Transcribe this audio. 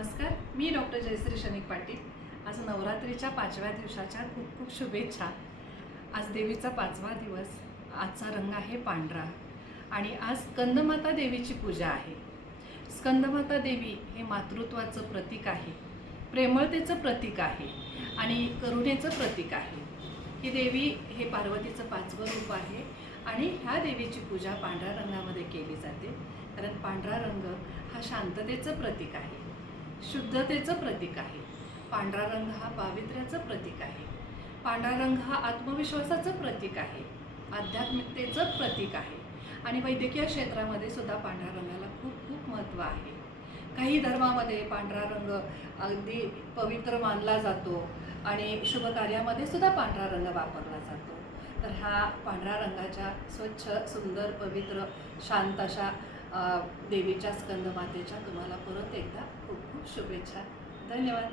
नमस्कार मी डॉक्टर जयश्री शनिक पाटील. आज नवरात्रीच्या पाचव्या दिवसाच्या खूप खूप शुभेच्छा. आज देवीचा पाचवा दिवस आजचा रंग आहे पांढरा आणि आज स्कंदमाता देवीची पूजा आहे. स्कंदमाता देवी हे मातृत्वाचं प्रतीक आहे प्रेमळतेचं प्रतीक आहे आणि करुणेचं प्रतीक आहे. ही देवी हे पार्वतीचं पाचवं रूप आहे आणि ह्या देवीची पूजा पांढऱ्या रंगामध्ये केली जाते. कारण पांढरा रंग हा शांततेचं प्रतीक आहे. शुद्धतेचं प्रतीक आहे. पांढरा रंग हा पावित्र्याचं प्रतीक आहे. पांढरा रंग हा आत्मविश्वासाचं प्रतीक आहे. आध्यात्मिकतेचं प्रतीक आहे. आणि वैद्यकीय क्षेत्रामध्ये सुद्धा पांढऱ्या रंगाला खूप खूप महत्त्व आहे. काही धर्मामध्ये पांढरा रंग अगदी पवित्र मानला जातो आणि शुभ कार्यामध्ये सुद्धा पांढरा रंग वापरला जातो. तर हा पांढऱ्या रंगाच्या स्वच्छ सुंदर पवित्र शांत अशा देवीच्या स्कंदमातेच्या तुम्हाला परत एकदा खूप खूप शुभेच्छा. धन्यवाद.